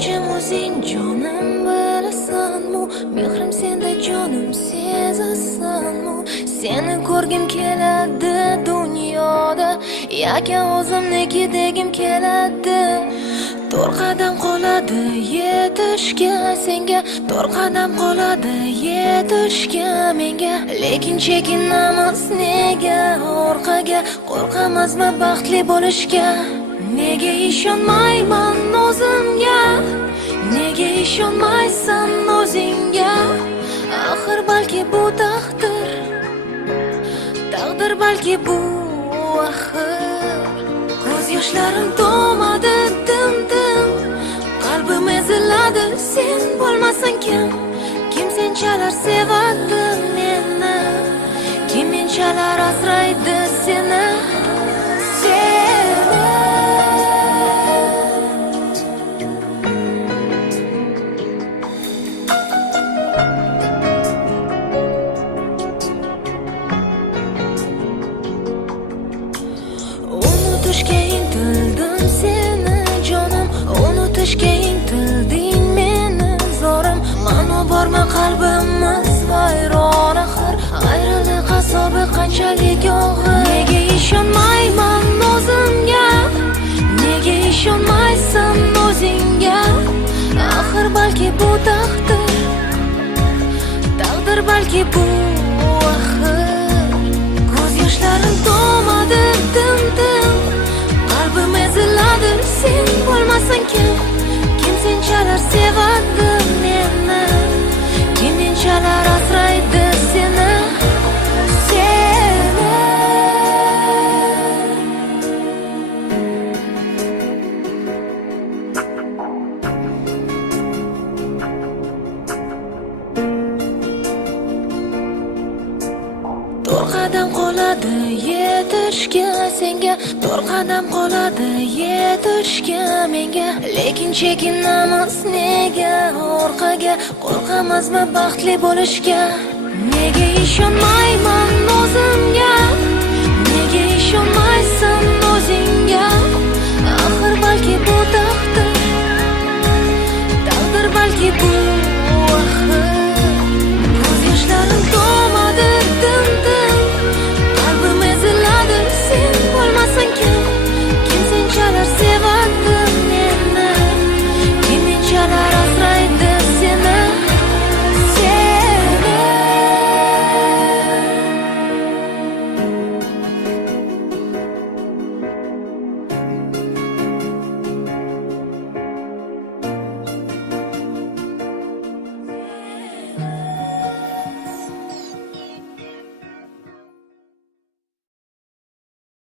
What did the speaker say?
ishonchim o'zing jonim bilasanmi, mehrim senda jonim sezasanmi, seni ko'rgim keladi dunyoda, yakan o'zimniki degim keladi. To'rt qadam qoladi yetishga senga, to'rt qadam qoladi yetishga menga, lekin chekinamiz nega orqaga, qo'rqamizmi baxtli bo'lishga? Nega ishonmayman o'zimga, nega ishonmaysan o'zingga? Axir balki bu taqdir, taqdir balki bu axir. Ko'z yoshlarim to'madi dim-dim, qalbim eziladi sen bo'lmasang kim? Kim senchalar sevadi meni, kim menchalar asraydi seni? Unutishga intildim seni jonim, unutishga intilding meni zorim. Mana borma qalbimiz vayron axir, ayriliq azobi qanchalik og'ir. Nega ishonmayman o'zimga, nega ishonmaysan o'zingga? Axir balki bu taqdir, taqdir balki bu axir. Ko'z yoshlarim to'madi dim-dim, qalbim eziladi sen bo'lmasang kim? Kim senchalar sevadi meni, kim menchalar asraydi seni? To'rt qadam qoladi yetishga senga, to'rt qadam qoladi yetishga menga, lekin chekinamiz nega orqaga, qo'rqamizmi baxtli bo'lishga? Nega ishonmayman o'zimga?